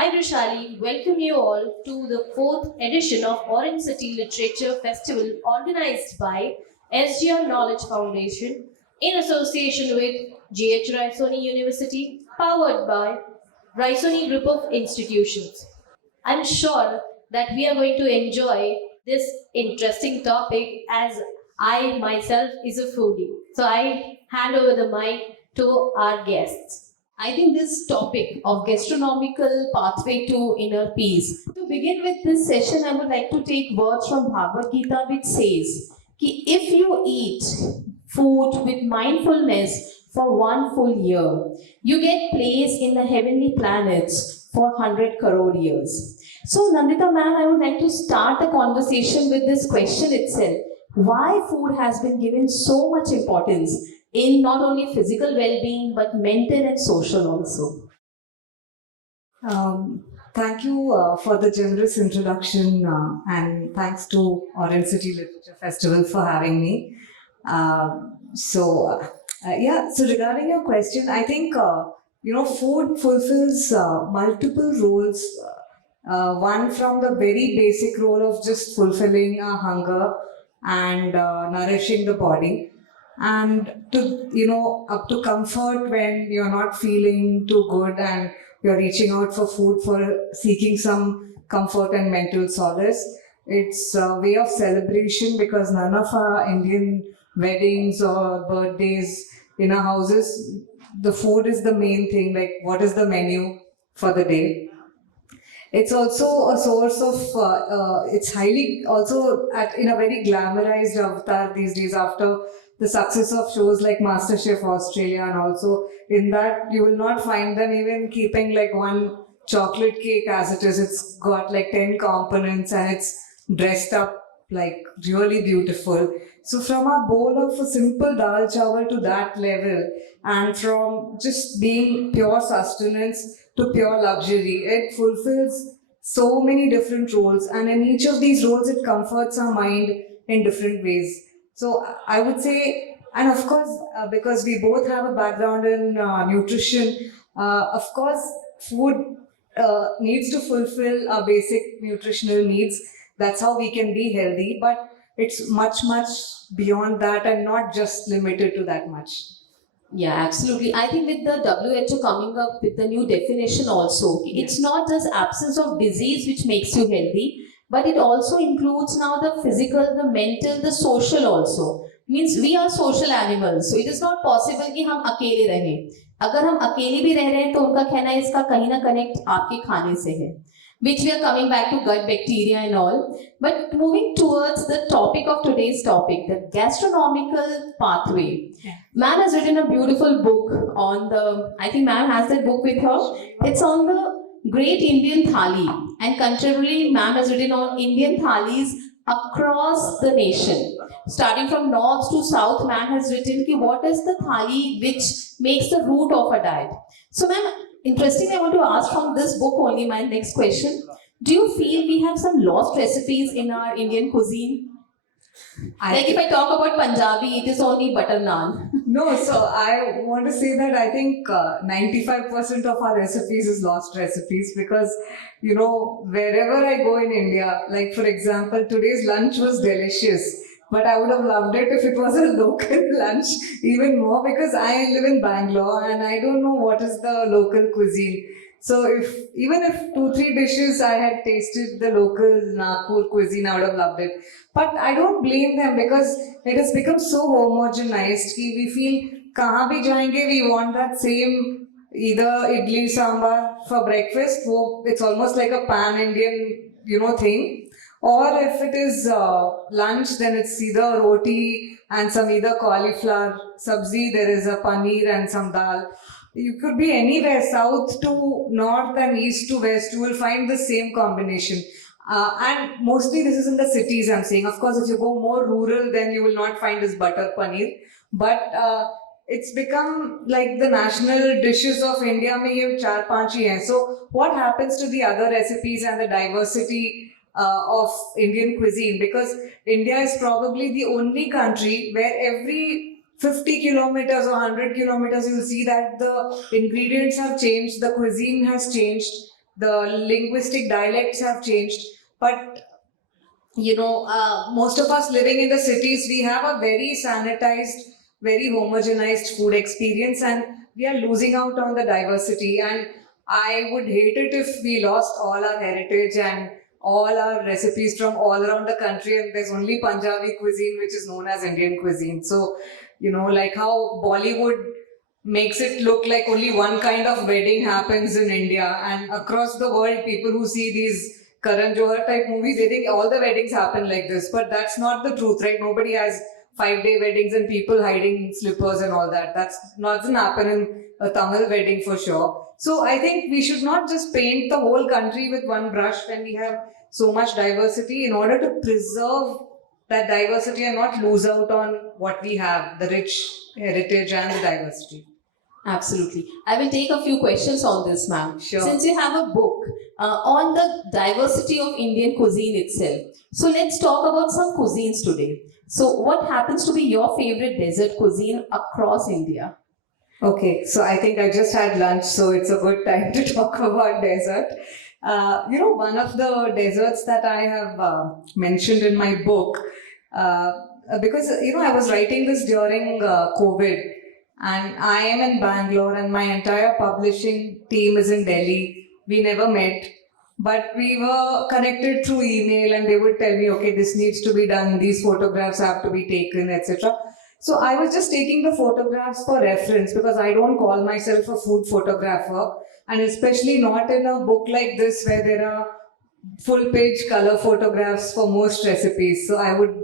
I, Rishali, welcome you all to the fourth edition of Orange City Literature Festival organized by SGR Knowledge Foundation in association with GH Raisoni University, powered by Raisoni Group of Institutions. I'm sure that we are going to enjoy this interesting topic as I myself is a foodie. So I hand over the mic to our guests. I think this topic of gastronomical pathway to inner peace. To begin with this session, I would like to take words from Bhagavad Gita, which says, कि if you eat food with mindfulness for 1 full year, you get place in the heavenly planets for 100 crore years. So, Nandita ma'am, I would like to start the conversation with this question itself. Why food has been given so much importance in not only physical well-being but mental and social also? Thank you for the generous introduction and thanks to Orange City Literature Festival for having me. So regarding your question, I think, food fulfills multiple roles. One from the very basic role of just fulfilling our hunger and nourishing the body, and to up to comfort when you're not feeling too good and you're reaching out for food for seeking some comfort and mental solace. It's a way of celebration because none of our Indian weddings or birthdays in our houses, the food is the main thing, like what is the menu for the day. It's also a source of, it's highly also in a very glamorized avatar these days after the success of shows like MasterChef Australia, and also in that you will not find them even keeping like one chocolate cake as it is. It's got like 10 components and it's dressed up like really beautiful. So from a bowl of a simple dal chawal to that level, and from just being pure sustenance to pure luxury, it fulfills so many different roles, and in each of these roles it comforts our mind in different ways. So I would say, and of course, because we both have a background in nutrition, of course, food needs to fulfill our basic nutritional needs. That's how we can be healthy, but it's much, much beyond that and not just limited to that much. Yeah, absolutely. I think with the WHO coming up with the new definition also, it's not just absence of disease which makes you healthy, but it also includes now the physical, the mental, the social also. Means we are social animals, so it is not possible कि हम अकेले रहें. अगर हम अकेले भी रह रहे हैं तो उनका कहना है इसका कहीं ना कनेक्ट आपके खाने से है. Which we are coming back to gut bacteria and all. But moving towards the topic of today's topic, the gastronomical pathway. Yeah. Ma'am has written a beautiful book on the, I think ma'am has that book with her. It's on the Great Indian Thali. And contemporarily, ma'am has written on Indian Thalis across the nation. Starting from north to south, ma'am has written ki what is the Thali which makes the root of a diet. So ma'am, interestingly, I want to ask from this book only my next question. Do you feel we have some lost recipes in our Indian cuisine? Like if I talk about Punjabi, it is only butter naan. No, so I want to say that I think 95% of our recipes is lost recipes because, wherever I go in India, like for example, today's lunch was delicious. But I would have loved it if it was a local lunch even more because I live in Bangalore and I don't know what is the local cuisine. So even if 2-3 dishes I had tasted the local Nagpur cuisine, I would have loved it. But I don't blame them because it has become so homogenized. We feel kahan bhi jayenge, we want that same either idli sambar for breakfast. It's almost like a pan-Indian, thing. Or if it is lunch, then it's either roti and some either cauliflower sabzi, there is a paneer and some dal. You could be anywhere, south to north and east to west, you will find the same combination. And mostly this is in the cities, I'm saying. Of course, if you go more rural, then you will not find this butter paneer. But it's become like the national dishes of India, mein ye 4-5 hi hai. So what happens to the other recipes and the diversity of Indian cuisine? Because India is probably the only country where every 50 kilometers or 100 kilometers, you will see that the ingredients have changed, the cuisine has changed, the linguistic dialects have changed. But most of us living in the cities, we have a very sanitized, very homogenized food experience, and we are losing out on the diversity. And I would hate it if we lost all our heritage and all our recipes from all around the country, and there's only Punjabi cuisine which is known as Indian cuisine. So, like how Bollywood makes it look like only one kind of wedding happens in India, and across the world, people who see these Karan Johar type movies, they think all the weddings happen like this, but that's not the truth, right? Nobody has 5-day weddings and people hiding slippers and all that. That's not doesn't happen in a Tamil wedding for sure. So I think we should not just paint the whole country with one brush when we have so much diversity, in order to preserve that diversity and not lose out on what we have, the rich heritage and the diversity. Absolutely. I will take a few questions on this, ma'am. Sure. Since you have a book on the diversity of Indian cuisine itself. So let's talk about some cuisines today. So what happens to be your favorite dessert cuisine across India? Okay, so I think I just had lunch, so it's a good time to talk about dessert. One of the desserts that I have mentioned in my book, because I was writing this during COVID, and I am in Bangalore, and my entire publishing team is in Delhi. We never met, but we were connected through email, and they would tell me, okay, this needs to be done, these photographs have to be taken, etc. So I was just taking the photographs for reference, because I don't call myself a food photographer, and especially not in a book like this where there are full-page color photographs for most recipes. So I would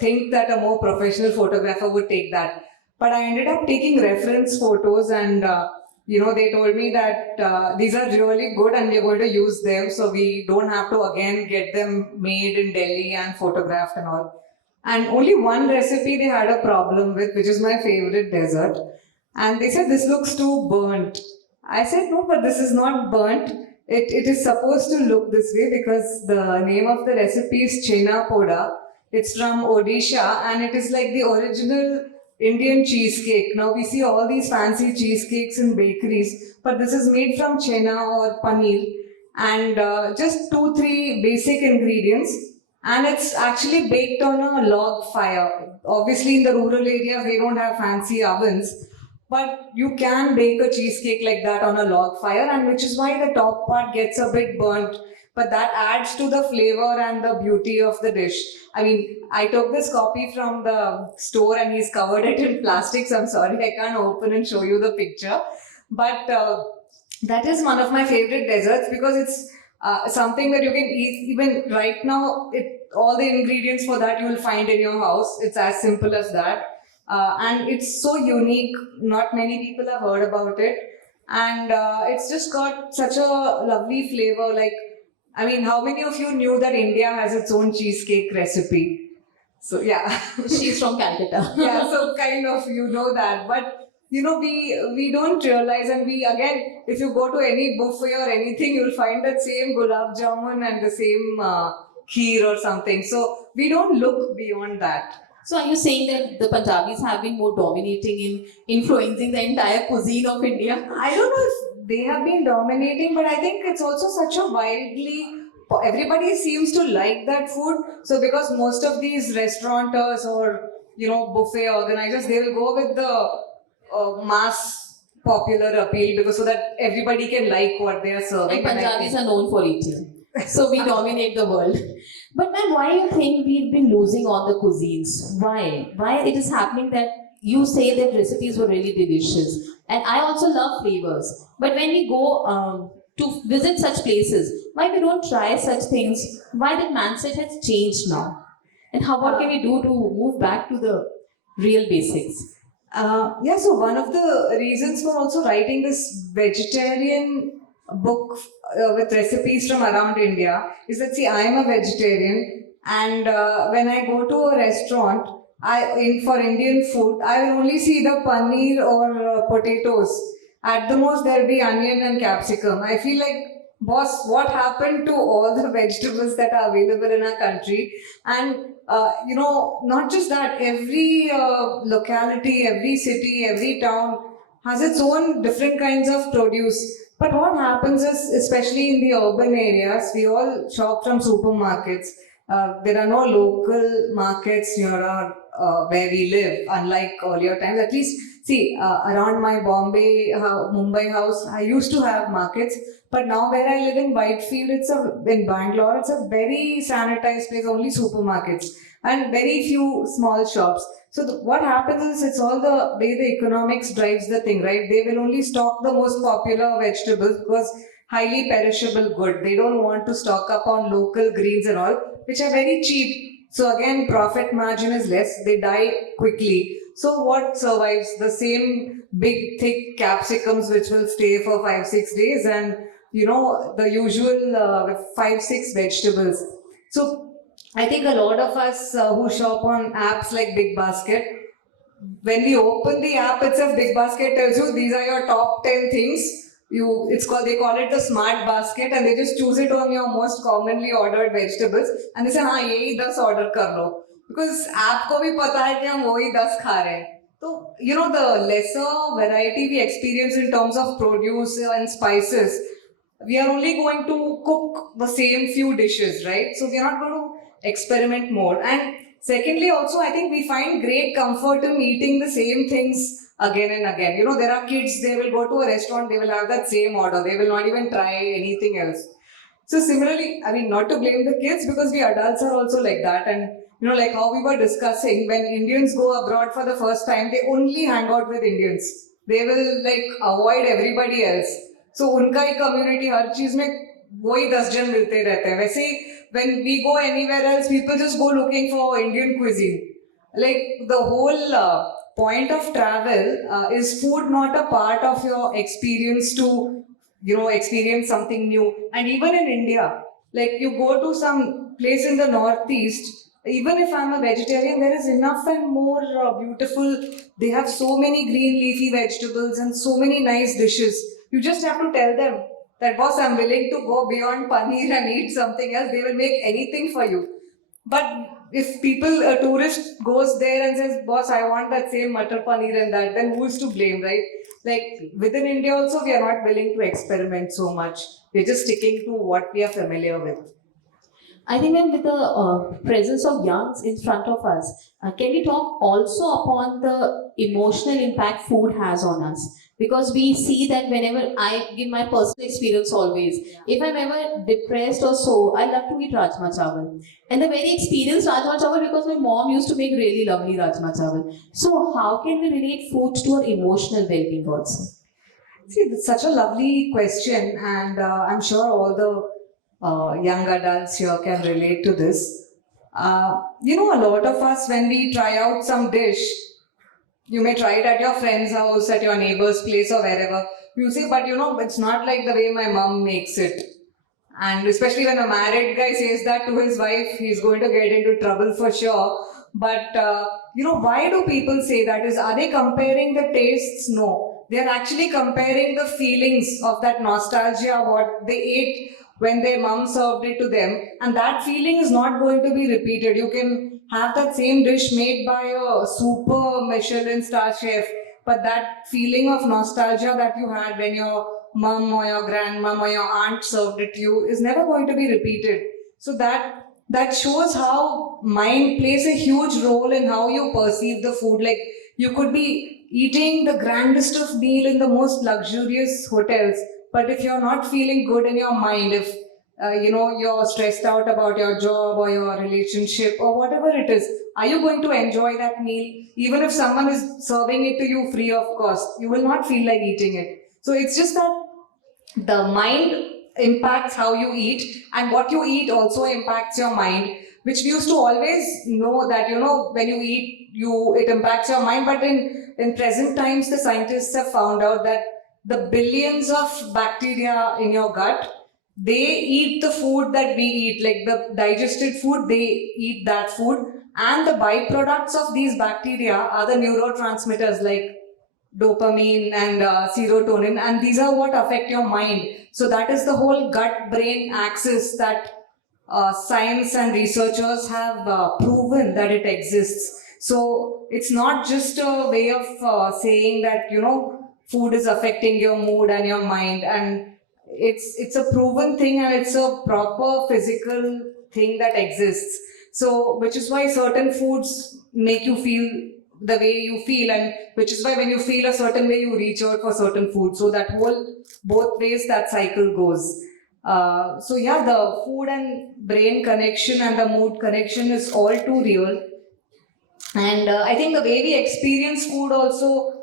think that a more professional photographer would take that. But I ended up taking reference photos, and they told me that these are really good and we're going to use them, so we don't have to again get them made in Delhi and photographed and all. And only one recipe they had a problem with, which is my favorite dessert. And they said, this looks too burnt. I said, no, but this is not burnt. It is supposed to look this way because the name of the recipe is Chena Poda. It's from Odisha, and it is like the original Indian cheesecake. Now we see all these fancy cheesecakes in bakeries, but this is made from chena or paneer, and just 2-3 basic ingredients, and it's actually baked on a log fire. Obviously in the rural areas they don't have fancy ovens, but you can bake a cheesecake like that on a log fire, and which is why the top part gets a bit burnt, but that adds to the flavor and the beauty of the dish. I mean, I took this copy from the store and he's covered it in plastic, so I'm sorry I can't open and show you the picture. But that is one of my favorite desserts, because it's something that you can eat even right now. All the ingredients for that you will find in your house. It's as simple as that. And it's so unique. Not many people have heard about it. And it's just got such a lovely flavor. Like, I mean, how many of you knew that India has its own cheesecake recipe? So, yeah. She's from Calcutta. Yeah, so kind of you know that. But, we don't realize, and again, if you go to any buffet or anything, you'll find that same gulab jamun and the same kheer or something. So, we don't look beyond that. So are you saying that the Punjabis have been more dominating in influencing the entire cuisine of India? I don't know if they have been dominating, but I think it's also such a everybody seems to like that food. So because most of these restaurateurs or buffet organizers, they will go with the mass popular appeal, because so that everybody can like what they are serving. And Punjabis are known for eating. So we dominate the world. But ma'am, why do you think we've been losing on the cuisines? Why? Why it is happening that you say that recipes were really delicious? And I also love flavors. But when we go to visit such places, why we don't try such things? Why that mindset has changed now? And what can we do to move back to the real basics? So one of the reasons for also writing this vegetarian book with recipes from around India is that, see, I am a vegetarian, and when I go to a restaurant, for Indian food, I will only see the paneer or potatoes. At the most, there will be onion and capsicum. I feel like, boss, what happened to all the vegetables that are available in our country? And not just that, every locality, every city, every town has its own different kinds of produce. But what happens is, especially in the urban areas, we all shop from supermarkets. There are no local markets near our where we live, unlike earlier times. At least, see, around my Mumbai house, I used to have markets, but now where I live in Whitefield, in Bangalore, it's a very sanitized place, only supermarkets and very few small shops. So what happens is it's all the way the economics drives the thing, right? They will only stock the most popular vegetables because highly perishable good. They don't want to stock up on local greens and all, which are very cheap. So again, profit margin is less. They die quickly. So what survives? The same big thick capsicums which will stay for 5-6 days, and the usual 5-6 vegetables. So I think a lot of us who shop on apps like Big Basket, when we open the app itself, Big Basket tells you these are your top 10 things. They call it the smart basket, and they just choose it on your most commonly ordered vegetables, and they say हाँ यही 10 order कर लो, because app को भी पता है कि हम वही 10 खा रहे हैं. So the lesser variety we experience in terms of produce and spices, we are only going to cook the same few dishes, right? So we are not going to experiment more. And secondly, also, I think we find great comfort in eating the same things again and again. There are kids, they will go to a restaurant, they will have that same order, they will not even try anything else. So similarly, I mean, not to blame the kids, because we adults are also like that. And like how we were discussing, when Indians go abroad for the first time, they only hang out with Indians. They will avoid everybody else. So उनका ही community हर चीज में वही 10 जन मिलते रहते हैं. वैसे when we go anywhere else, people just go looking for Indian cuisine. Like the whole point of travel is food not a part of your experience to experience something new. And even in India, like you go to some place in the northeast, even if I'm a vegetarian, there is enough and more beautiful. They have so many green leafy vegetables and so many nice dishes. You just have to tell them that, boss, I'm willing to go beyond paneer and eat something else. They will make anything for you. But if a tourist goes there and says, boss, I want that same matar paneer and that, then who is to blame, right? Like within India also, we are not willing to experiment so much. We're just sticking to what we are familiar with. I think then with the presence of youngs in front of us, can we talk also upon the emotional impact food has on us? Because we see that whenever I give my personal experience always, if I'm ever depressed or so, I love to eat Rajma Chawal. And the very experienced Rajma Chawal, because my mom used to make really lovely Rajma Chawal. So how can we relate food to our emotional well-being also? See, it's such a lovely question, and I'm sure all the young adults here can relate to this. A lot of us, when we try out some dish, you may try it at your friend's house, at your neighbor's place, or wherever. You say, but it's not like the way my mom makes it. And especially when a married guy says that to his wife, he's going to get into trouble for sure. But, why do people say that? Are they comparing the tastes? No. They're actually comparing the feelings of that nostalgia, what they ate when their mom served it to them. And that feeling is not going to be repeated. You can have that same dish made by a super Michelin star chef, but that feeling of nostalgia that you had when your mom or your grandmom or your aunt served it to you is never going to be repeated. So that shows how mind plays a huge role in how you perceive the food. Like you could be eating the grandest of meal in the most luxurious hotels, but if you're not feeling good in your mind, if you're stressed out about your job or your relationship or whatever it is, are you going to enjoy that meal? Even if someone is serving it to you free of cost, you will not feel like eating it. So it's just that the mind impacts how you eat, and what you eat also impacts your mind, which we used to always know that, when you eat, it impacts your mind. But in present times, the scientists have found out that the billions of bacteria in your gut, they eat the food that we eat, like the digested food, they eat that food. And the byproducts of these bacteria are the neurotransmitters like dopamine and serotonin, and these are what affect your mind. So that is the whole gut-brain axis that science and researchers have proven that it exists. So it's not just a way of saying that, food is affecting your mood and your mind, and it's a proven thing, and it's a proper physical thing that exists. So which is why certain foods make you feel the way you feel, and which is why when you feel a certain way you reach out for certain food. So that whole both ways that cycle goes. So yeah, the food and brain connection and the mood connection is all too real. And I think the way we experience food also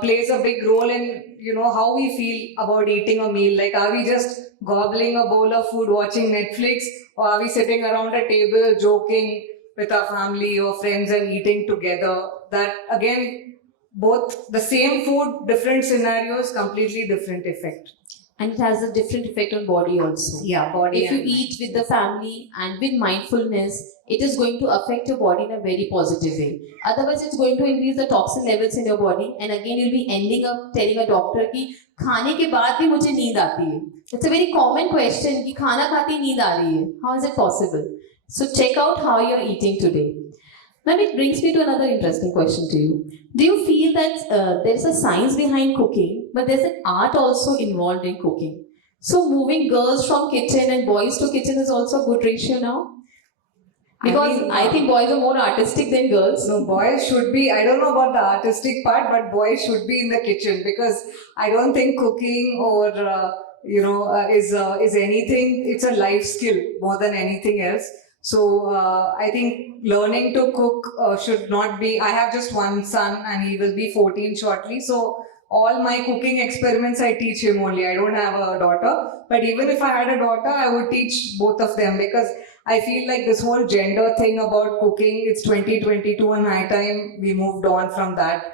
plays a big role in, you know, how we feel about eating a meal. Like, are we just gobbling a bowl of food watching Netflix, or are we sitting around a table joking with our family or friends and eating together? That again, both the same food, different scenarios, completely different effect. And it has a different effect on body also. Yeah, body. If you and mind. eat with the family and with mindfulness, it is going to affect your body in a very positive way. Otherwise, it's going to increase the toxin levels in your body, and again, you'll be ending up telling a doctor कि खाने के बाद भी मुझे नींद आती है. It's a very common question कि खाना खाते ही नींद आ रही है. How is it possible? So check out how you're eating today. Now it brings me to another interesting question to you. Do you feel that there's a science behind cooking, but there's an art also involved in cooking? So moving girls from kitchen and boys to kitchen is also a good ratio now? Because I think boys are more artistic than girls. No, boys should be, I don't know about the artistic part, but boys should be in the kitchen, because I don't think cooking or, is anything, it's a life skill more than anything else. So I think learning to cook should not be, I have just one son and he will be 14 shortly. So all my cooking experiments I teach him only. I don't have a daughter. But even if I had a daughter, I would teach both of them, because I feel like this whole gender thing about cooking, it's 2022 and high time we moved on from that.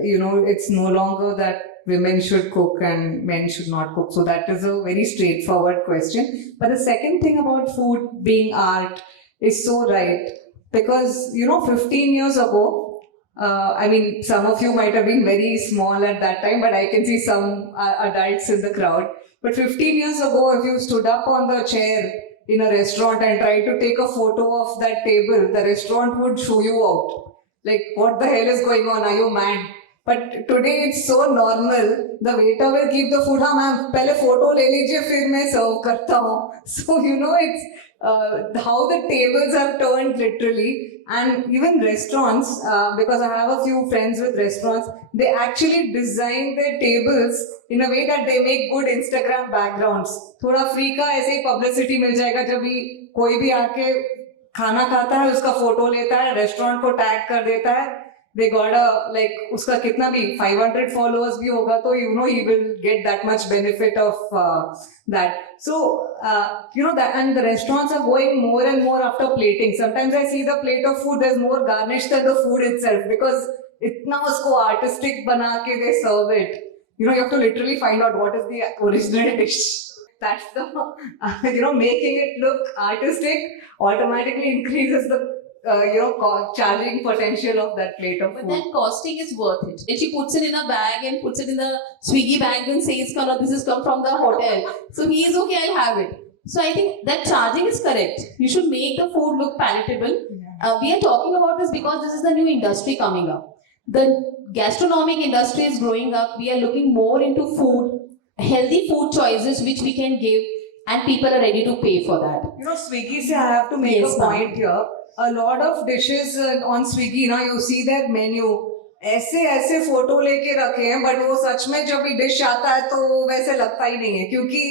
It's no longer that women should cook and men should not cook. So that is a very straightforward question. But the second thing about food being art is so right. Because, 15 years ago, some of you might have been very small at that time, but I can see some adults in the crowd. But 15 years ago, if you stood up on the chair in a restaurant and tried to take a photo of that table, the restaurant would shoo you out. Like, what the hell is going on? Are you mad? But today it's so normal. The waiter will keep the food. हाँ ma'am पहले photo ले लीजिए फिर मैं serve करता हूँ. So it's how the tables have turned literally, and even restaurants. Because I have a few friends with restaurants, they actually design their tables in a way that they make good Instagram backgrounds. थोड़ा free का ऐसे ही publicity मिल जाएगा जब भी कोई भी आके खाना खाता है उसका photo लेता है, restaurant को tag कर देता है. They got उसका कितना भी 500 followers भी होगा तो he will get that much benefit of that. So that, and the restaurants are going more and more after plating. Sometimes I see the plate of food, there's more garnish than the food itself, because itna usko artistic bana ke they serve it. You have to literally find out what is the original dish. That's the making it look artistic automatically increases the charging potential of that plate of food. But then costing is worth it. If she puts it in a bag and puts it in the Swiggy bag and says, this has come from the hotel. So he is okay, I'll have it. So I think that charging is correct. You should make the food look palatable. Yeah. We are talking about this because this is the new industry coming up. The gastronomic industry is growing up. We are looking more into food, healthy food choices which we can give, and people are ready to pay for that. Swiggy se I have to make a point here. A lot of dishes on Swiggy, you see their menu. ऐसे photo लेके रखे हैं, but वो सच में जब भी dish आता है तो वो वैसे लगता ही नहीं है, क्योंकि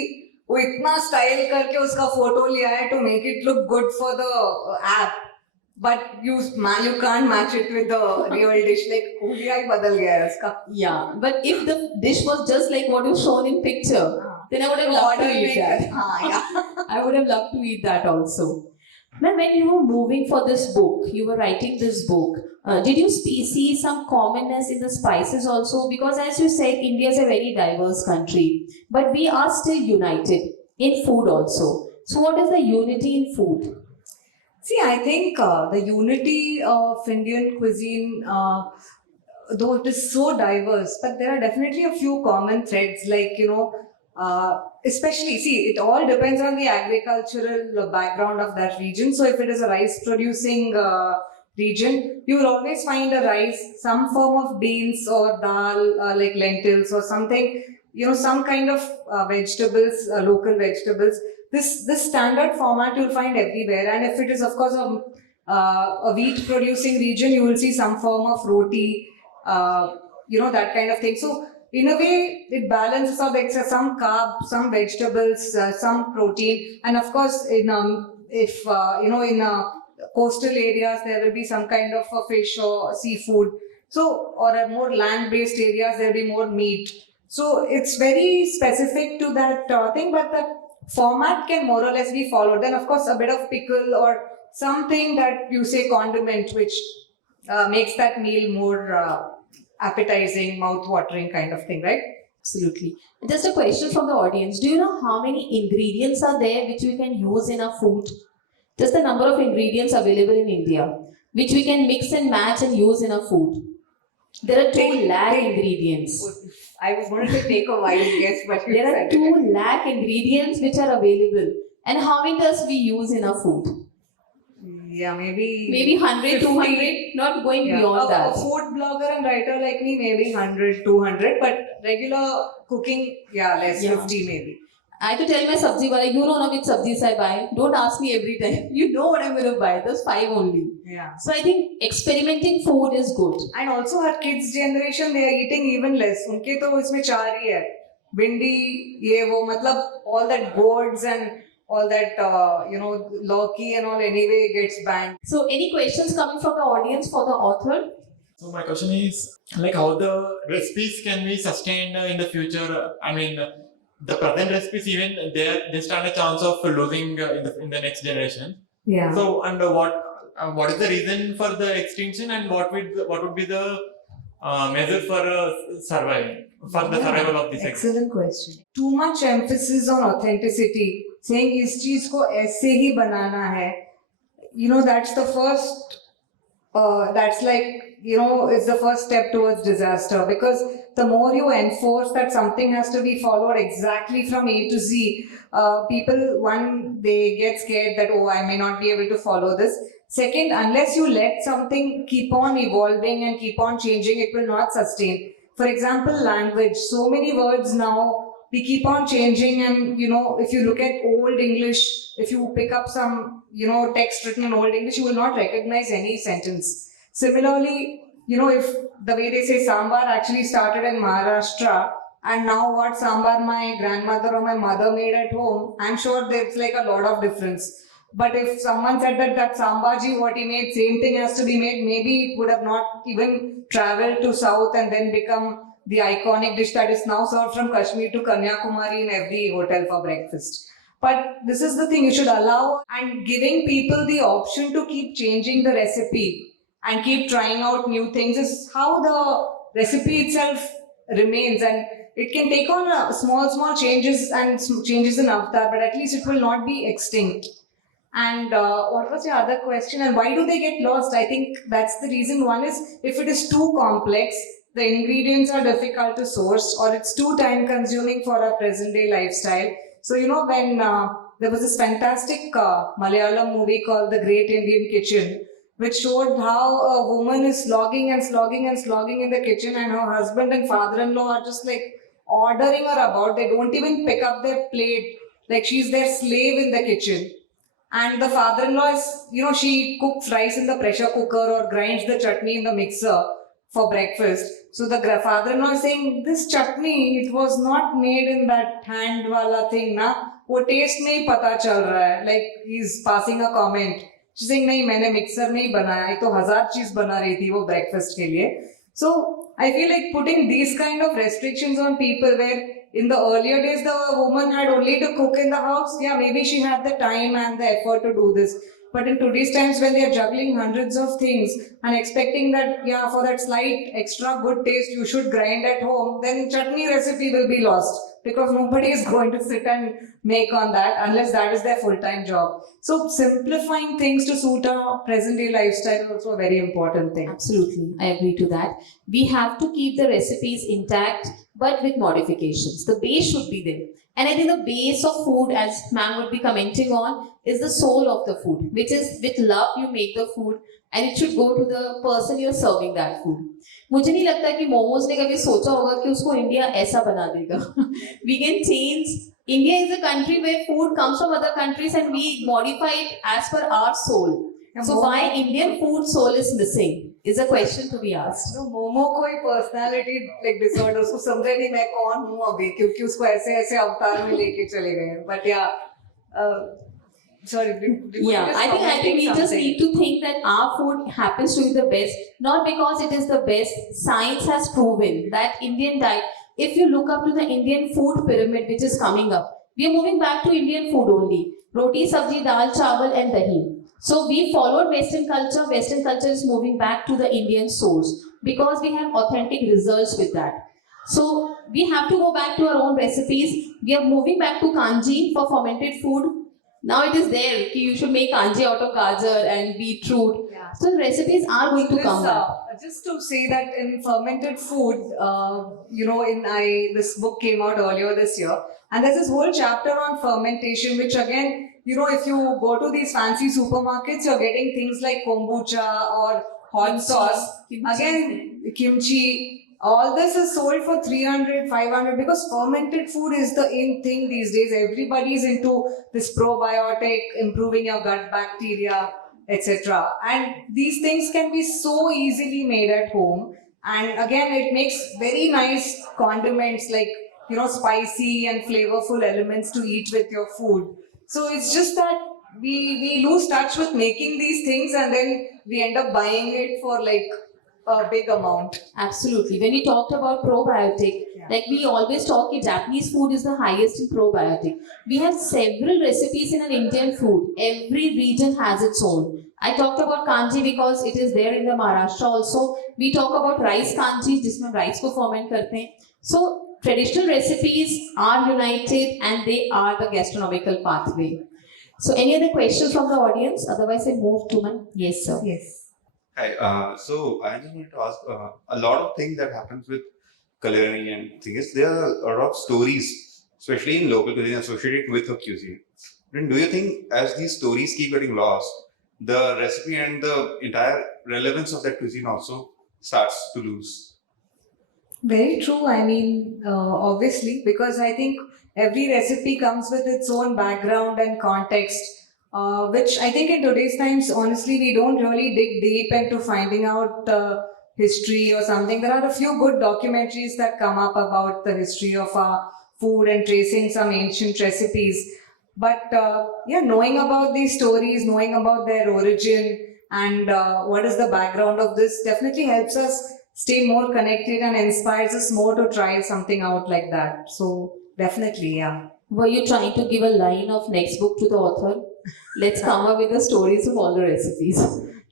वो इतना स्टाइल करके उसका फोटो लिया है to make it look good for the app. But you can't match it with the real dish. Like, हुलिया ही बदल गया है उसका. Yeah, but if the dish was just like what you've shown in picture, then I would have loved to eat that. I would have loved to eat that also. Now, when you were moving for this book, you were writing this book, did you see some commonness in the spices also? Because as you said, India is a very diverse country, but we are still united in food also. So what is the unity in food? See, I think the unity of Indian cuisine, though it is so diverse, but there are definitely a few common threads, like, especially, see, it all depends on the agricultural background of that region. So if it is a rice producing region, you will always find a rice, some form of beans or dal, like lentils or something, some kind of vegetables, local vegetables. This standard format you'll find everywhere. And if it is, of course, a wheat producing region, you will see some form of roti, that kind of thing. So in a way, it balances out, like some carbs, some vegetables, some protein, and of course, in coastal areas, there will be some kind of a fish or seafood. So, or a more land-based areas, there will be more meat. So it's very specific to that thing, but the format can more or less be followed. Then, of course, a bit of pickle or something that you say condiment, which makes that meal more appetizing, mouth-watering kind of thing, right? Absolutely. Just a question from the audience. Do you know how many ingredients are there which we can use in our food? Just the number of ingredients available in India, which we can mix and match and use in our food. There are 2 lakh ingredients. I was going to say take a wild guess, but you There are said 2 lakh ingredients which are available. And how many does we use in our food? Yeah, maybe 100, 200, not going beyond that. A food blogger and writer like me, maybe 100, 200, but regular cooking, less, 50 maybe. I have to tell my sabzi wala, you know which sabzis I buy. Don't ask me every time. You know what I'm going to buy. Those 5 only. Yeah. So I think experimenting food is good. And also our kids' generation, they are eating even less. Unke to isme 4 hi hai. Bindi, ye wo, matlab all that gourds and all that, lauki and all anyway gets banned. So any questions coming from the audience for the author? So my question is, like, how the recipes can be sustained in the future? I mean, the present recipes, even they stand a chance of losing in the next generation. Yeah. So, and what is the reason for the extinction, and what would be the measure for survival of this? Excellent question. Too much emphasis on authenticity, saying इस चीज को ऐसे ही बनाना है, that's the first. That's like, it's the first step towards disaster, because the more you enforce that something has to be followed exactly from A to Z, people, they get scared that, oh, I may not be able to follow this. Second, unless you let something keep on evolving and keep on changing, it will not sustain. For example, language, so many words now, we keep on changing, and if you look at Old English, if you pick up some text written in Old English, you will not recognize any sentence. Similarly, if the way they say sambar actually started in Maharashtra, and now what sambar my grandmother or my mother made at home, I'm sure there's like a lot of difference. But if someone said that sambaji, what he made, same thing has to be made, maybe it would have not even traveled to South and then become the iconic dish that is now served from Kashmir to Kanyakumari in every hotel for breakfast. But this is the thing, you should allow, and giving people the option to keep changing the recipe and keep trying out new things is how the recipe itself remains. And it can take on small changes and changes in avatar, but at least it will not be extinct. And what was your other question? And why do they get lost? I think that's the reason. One is, if it is too complex, the ingredients are difficult to source, or it's too time consuming for our present day lifestyle. So, when there was this fantastic Malayalam movie called The Great Indian Kitchen, which showed how a woman is slogging in the kitchen, and her husband and father-in-law are just like ordering her about. They don't even pick up their plate. Like, she's their slave in the kitchen. And the father-in-law is, she cooks rice in the pressure cooker or grinds the chutney in the mixer for breakfast. So the father-in-law is saying, this chutney, it was not made in that hand wala thing, na? वो taste में ही पता चल रहा है. Like, he's passing a comment. She's saying, नहीं, मैंने mixer में ही बनाया, ये तो 1000 चीज बना रही थी वो breakfast के लिए. So I feel like putting these kind of restrictions on people, where in the earlier days the woman had only to cook in the house, maybe she had the time and the effort to do this. But in today's times, when they are juggling hundreds of things and expecting that, for that slight extra good taste, you should grind at home, then chutney recipe will be lost, because nobody is going to sit and make on that unless that is their full-time job. So simplifying things to suit our present-day lifestyle is also a very important thing. Absolutely, I agree to that. We have to keep the recipes intact but with modifications. The base should be there. And I think the base of food, as ma'am would be commenting on, is the soul of the food, which is with love you make the food and it should go to the person you're serving that food. मुझे नहीं लगता कि मोमोज ने कभी सोचा होगा कि उसको इंडिया ऐसा बना देगा. We can change. India is a country where food comes from other countries and we modify it as per our soul. So why Indian food soul is missing is a question to be asked. No, momo कोई personality like disorder, उसको समझे नहीं मैं कौन हूँ अभी क्योंकि उसको ऐसे ऐसे अवतार में लेके चले गए. But yeah, sorry. Yeah, I think we just need to think that our food happens to be the best, not because it is the best. Science has proven that Indian diet, if you look up to the Indian food pyramid which is coming up, we are moving back to Indian food only. Roti, sabji, dal, chawal and dahi. So we followed Western culture. Western culture is moving back to the Indian source because we have authentic results with that. So we have to go back to our own recipes. We are moving back to kanji for fermented food. Now it is there. You should make kanji out of gajar and beetroot. Yeah. So the recipes are going to come back. Just to say that in fermented food, this book came out earlier this year, and there's this whole chapter on fermentation, which again, if you go to these fancy supermarkets, you're getting things like kombucha or hot sauce. Again, kimchi. All this is sold for 300, 500 because fermented food is the in thing these days. Everybody's into this probiotic, improving your gut bacteria, etc. And these things can be so easily made at home. And again, it makes very nice condiments like, spicy and flavorful elements to eat with your food. So it's just that we lose touch with making these things and then we end up buying it for like a big amount. Absolutely. When we talked about probiotic, like we always talk that Japanese food is the highest in probiotic. We have several recipes in an Indian food. Every region has its own. I talked about kanji because it is there in the Maharashtra also. We talk about rice kanji, जिसमें rice को ferment करते हैं. So traditional recipes are united and they are the gastronomical pathway. So any other questions from the audience? Otherwise I move to my... Yes, sir. Yes. Hi, so I just wanted to ask a lot of things that happens with culinary and things. There are a lot of stories, especially in local cuisine, associated with a cuisine. And do you think as these stories keep getting lost, the recipe and the entire relevance of that cuisine also starts to lose? Very true. I mean, obviously, because I think every recipe comes with its own background and context. Which I think in today's times, honestly, we don't really dig deep into finding out history or something. There are a few good documentaries that come up about the history of our food and tracing some ancient recipes. But knowing about these stories, knowing about their origin and what is the background of this definitely helps us stay more connected and inspires us more to try something out like that. So definitely, yeah. Were you trying to give a line of next book to the author? Let's come up with the stories of all the recipes.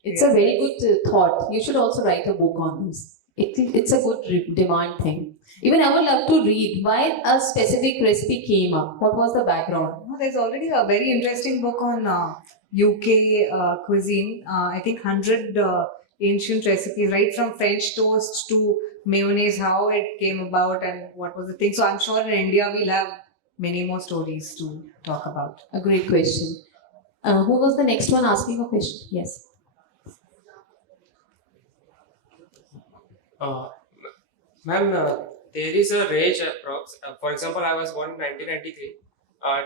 It's a very good thought. You should also write a book on this. It's a good demand thing. Even I would love to read why a specific recipe came up. What was the background? There's already a very interesting book on UK cuisine. I think 100 ancient recipes, right from French toast to mayonnaise, how it came about and what was the thing. So I'm sure in India we'll have many more stories to talk about. A great question. Who was the next one asking a question? Yes. Ma'am, there is a range approx. For example, I was born in 1993.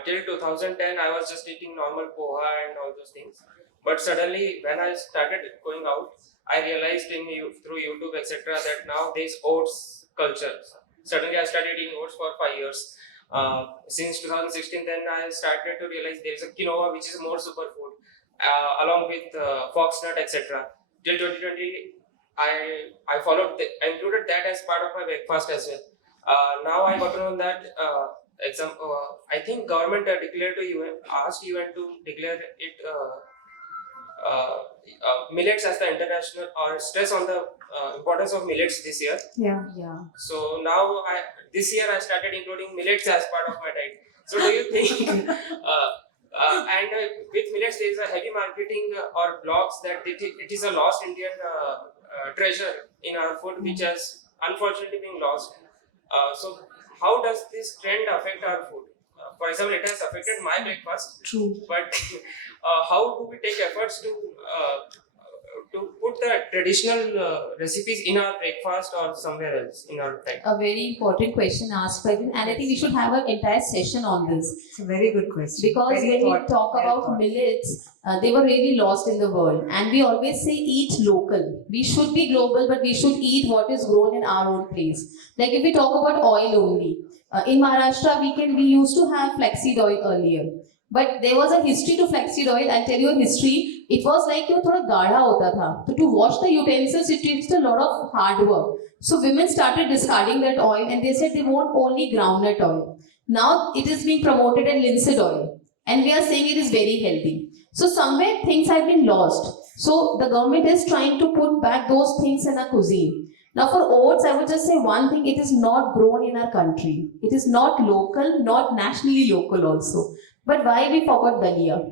Till 2010, I was just eating normal poha and all those things. But suddenly, when I started going out, I realized through YouTube, etc., that now there's oats culture. Suddenly, I started eating oats for 5 years. Since 2016, then I started to realize there is a quinoa which is more superfood, along with foxnut, etc. Till 2020, I followed. I included that as part of my breakfast as well. Now I got to know that I think government declared to UN, asked UN to declare it millets as the international or stress on the importance of millets this year. Yeah. So now this year I started including millets as part of my diet. So do you think and with millets there is a heavy marketing or blogs that it is a lost Indian treasure in our food which has unfortunately been lost. So how does this trend affect our food? For example, it has affected my breakfast. True. But how do we take efforts to put the traditional recipes in our breakfast or somewhere else in our diet? A very important question asked by them, and I think we should have an entire session on this. It's a very good question. Because Very when we talk well about thought. millets, they were really lost in the world. And we always say eat local. We should be global, but we should eat what is grown in our own place. Like if we talk about oil only, in Maharashtra we used to have flaxseed oil earlier. But there was a history to flaxseed oil. I'll tell you a history. It was like you thoda gaढ़ा होता था. So to wash the utensils, it takes a lot of hard work. So women started discarding that oil, and they said they want only groundnut oil. Now it is being promoted as linseed oil, and we are saying it is very healthy. So somewhere things have been lost. So the government is trying to put back those things in our cuisine. Now for oats, I would just say one thing: it is not grown in our country. It is not local, not nationally local also. But why we forgot dalia?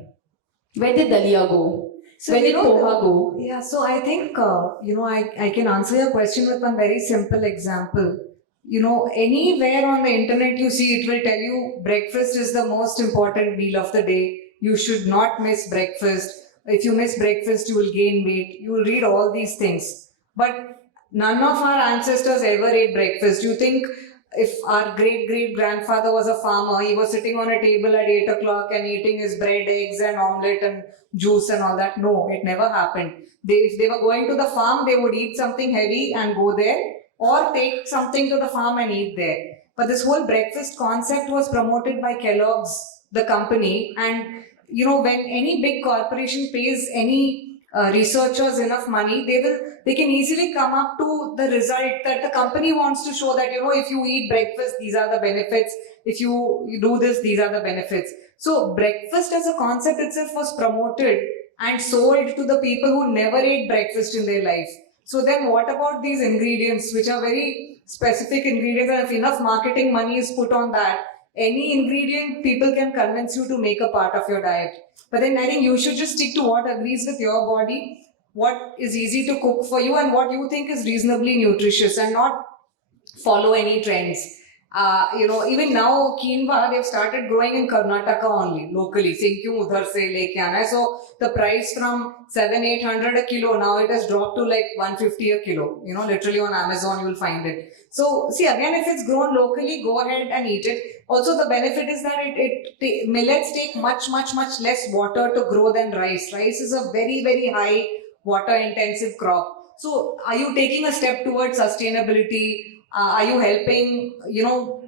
Where did dalia go? Where did poha go? Yeah, so I think, I can answer your question with one very simple example. Anywhere on the internet you see, it will tell you breakfast is the most important meal of the day. You should not miss breakfast. If you miss breakfast, you will gain weight. You will read all these things. But none of our ancestors ever ate breakfast. You think if our great-great-grandfather was a farmer, he was sitting on a table at 8 o'clock and eating his bread, eggs and omelette and juice and all that. No, it never happened. If they were going to the farm, they would eat something heavy and go there, or take something to the farm and eat there. But this whole breakfast concept was promoted by Kellogg's, the company, and when any big corporation pays any researchers enough money, they can easily come up to the result that the company wants to show that, if you eat breakfast, these are the benefits. If you do this, these are the benefits. So breakfast as a concept itself was promoted and sold to the people who never ate breakfast in their life. So then what about these ingredients, which are very specific ingredients, and if enough marketing money is put on that, any ingredient people can convince you to make a part of your diet. But then I think you should just stick to what agrees with your body, what is easy to cook for you, and what you think is reasonably nutritious, and not follow any trends. Even now quinoa they've started growing in Karnataka only locally, saying kyun udhar se leke aana hai. So the price from 700-800 a kilo, now it has dropped to like 150 a kilo. Literally on Amazon you will find it. So see, again, if it's grown locally, go ahead and eat it. Also the benefit is that millets take much less water to grow than rice. Rice is a very, very high water intensive crop. So are you taking a step towards sustainability? Are you helping,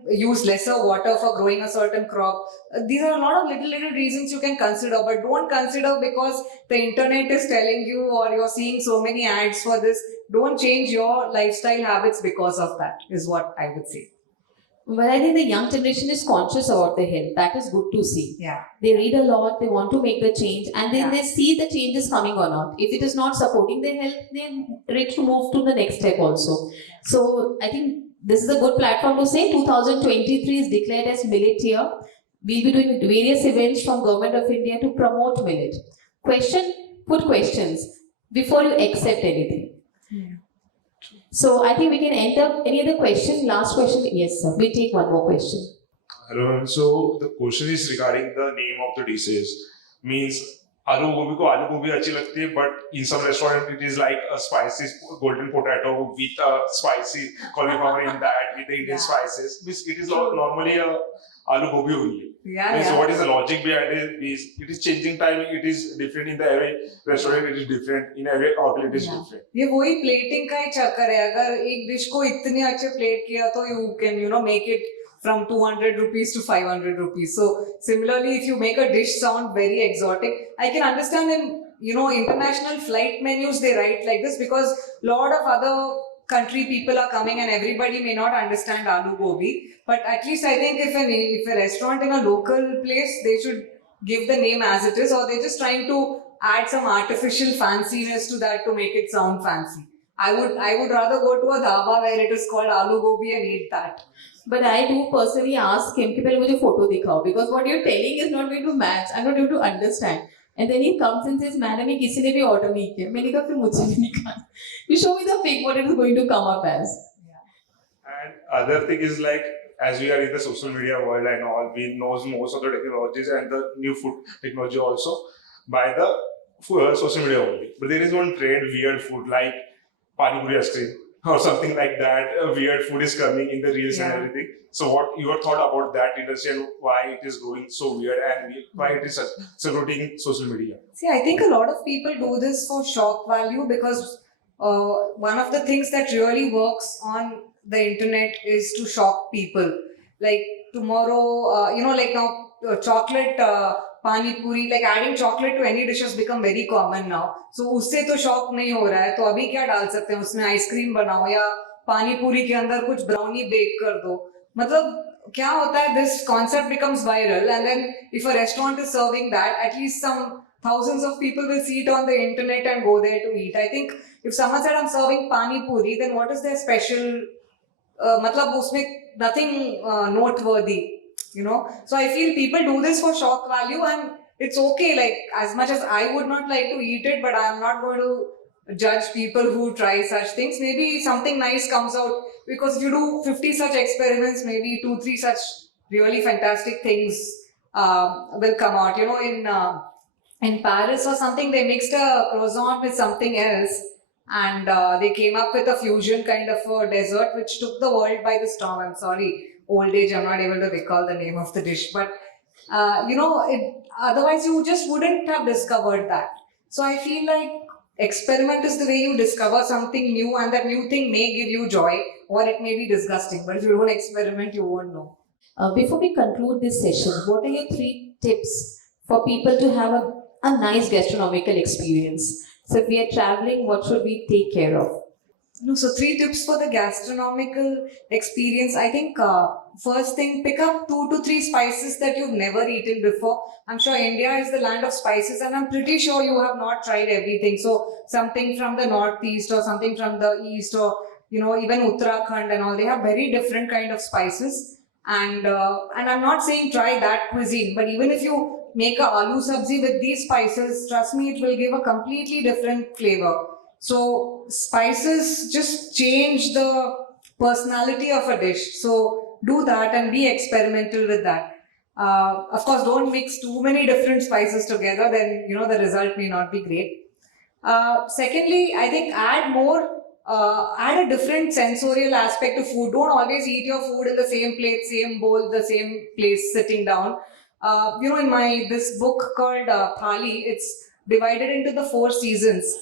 use lesser water for growing a certain crop? These are a lot of little reasons you can consider, but don't consider because the internet is telling you or you're seeing so many ads for this. Don't change your lifestyle habits because of that, is what I would say. But I think the young generation is conscious about their health. That is good to see. Yeah. They read a lot, they want to make the change, and then they see the change is coming or not. If it is not supporting their health, they're ready to move to the next step also. So I think this is a good platform to say 2023 is declared as Millet Year. We'll be doing various events from Government of India to promote millet. Put questions before you accept anything. Yeah. So I think we can end up. Any other question? Last question? Yes, sir. We'll take one more question. Hello, so the question is regarding the name of the dishes. Means aloo gobi ko aloo gobi अच्छी लगती है, but in some restaurant it is like a spicy golden potato with a spicy cauliflower in that with the Indian spices. Means it is normally a aloo gobi only. Means what is the logic behind it? It is changing time. It is different in the every restaurant. It is different in every outlet. It is different. ये वही plating का ही चक्कर है. अगर एक dish को इतने अच्छे प्लेट किया तो you can make it from 200 rupees to 500 rupees. So similarly, if you make a dish sound very exotic, I can understand in international flight menus they write like this because lot of other country people are coming and everybody may not understand aloo gobi. But at least I think if a restaurant in a local place, they should give the name as it is, or they're just trying to add some artificial fanciness to that to make it sound fancy. I would rather go to a dhaba where it is called aloo gobi and eat that. But I do personally ask him कि पहले मुझे photo दिखाओ because what you're telling is not going to match. I'm not able to understand. And then he comes and says, "Madam, ये किसी ने भी order नहीं किया." मैंने कहा फिर मुझे भी निकाल. You show me the pic what it is going to come up as. And other thing is like, as we are in the social media world and all, we knows most of the technologies and the new food technology also by the social media only. But there is one trend, weird food like pani puri ice cream or something like that. Weird food is coming in the reels and Yeah. everything. So what your thought about that industry and why it is growing so weird and why it is circulating social media? See, I think a lot of people do this for shock value because one of the things that really works on the internet is to shock people. Like tomorrow, like now, chocolate pani puri, like adding chocolate to any dish has become very common now. So उससे तो shock नहीं हो रहा है, तो अभी क्या डाल सकते हैं उसमें आइसक्रीम बनाओ या पानी पूरी के अंदर कुछ ब्राउनी बेक कर दो. मतलब क्या होता है, this concept becomes viral and then if a restaurant is serving that, at least some thousands of people will see it on the internet and go there to eat. I think if someone said I'm serving pani puri, then what is their special? Matlab usme nothing noteworthy, you know. So I feel people do this for shock value, and it's okay. Like as much as I would not like to eat it, but I am not going to judge people who try such things. Maybe something nice comes out, because if you do 50 such experiments, maybe 2-3 such really fantastic things will come out. You know, in Paris or something, they mixed a croissant with something else, and they came up with a fusion kind of a dessert which took the world by the storm. I'm sorry, old age, I'm not able to recall the name of the dish, but otherwise you just wouldn't have discovered that. So I feel like experiment is the way you discover something new, and that new thing may give you joy or it may be disgusting, but if you don't experiment, you won't know. Before we conclude this session, what are your 3 tips for people to have a nice gastronomical experience? So if we are traveling, what should we take care of? No, so 3 tips for the gastronomical experience. I think first thing, pick up 2 to 3 spices that you've never eaten before. I'm sure India is the land of spices, and I'm pretty sure you have not tried everything. So something from the northeast or something from the east, or even Uttarakhand and all, they have very different kind of spices. And I'm not saying try that cuisine, but even if you make a aloo sabzi with these spices, trust me, it will give a completely different flavor. So spices just change the personality of a dish. So do that and be experimental with that. Of course, don't mix too many different spices together, then the result may not be great. Secondly, I think add a different sensorial aspect to food. Don't always eat your food in the same plate, same bowl, the same place, sitting down. In this book called Thali, it's divided into the 4 seasons.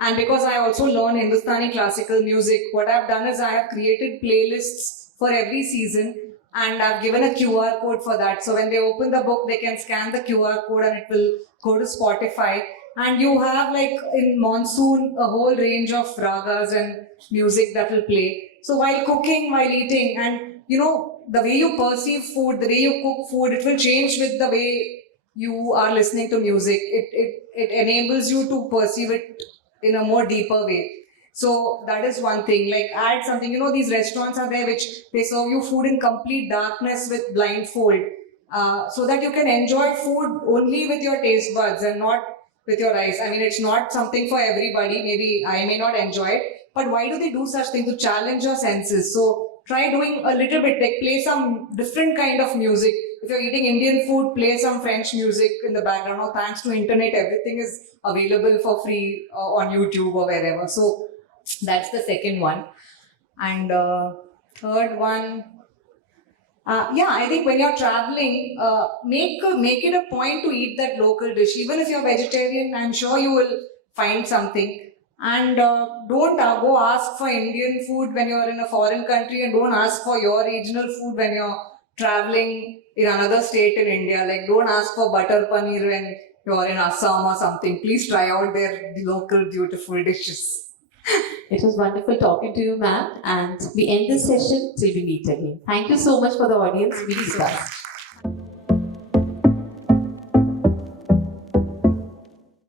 And because I also learn Hindustani classical music, what I've done is I have created playlists for every season, and I've given a QR code for that. So when they open the book, they can scan the QR code and it will go to Spotify. And you have, like in monsoon, a whole range of ragas and music that will play. So while cooking, while eating, and the way you perceive food, the way you cook food, it will change with the way you are listening to music. It enables you to perceive it in a more deeper way. So that is one thing. Like add something. These restaurants are there which they serve you food in complete darkness with blindfold, so that you can enjoy food only with your taste buds and not with your eyes. I mean, it's not something for everybody. Maybe I may not enjoy it, but why do they do such things? To challenge your senses. So try doing a little bit, like play some different kind of music. If you're eating Indian food, play some French music in the background. Or thanks to internet, everything is available for free on YouTube or wherever. So that's the second one. And third one, I think when you're traveling, make it a point to eat that local dish. Even if you're vegetarian, I'm sure you will find something. And don't go ask for Indian food when you're in a foreign country, and don't ask for your regional food when you're traveling in another state in India. Like don't ask for butter paneer when you're in Assam or something. Please try out their local beautiful dishes. It was wonderful talking to you, ma'am, and we end this session till we meet again. Thank you so much for the audience. We discussed.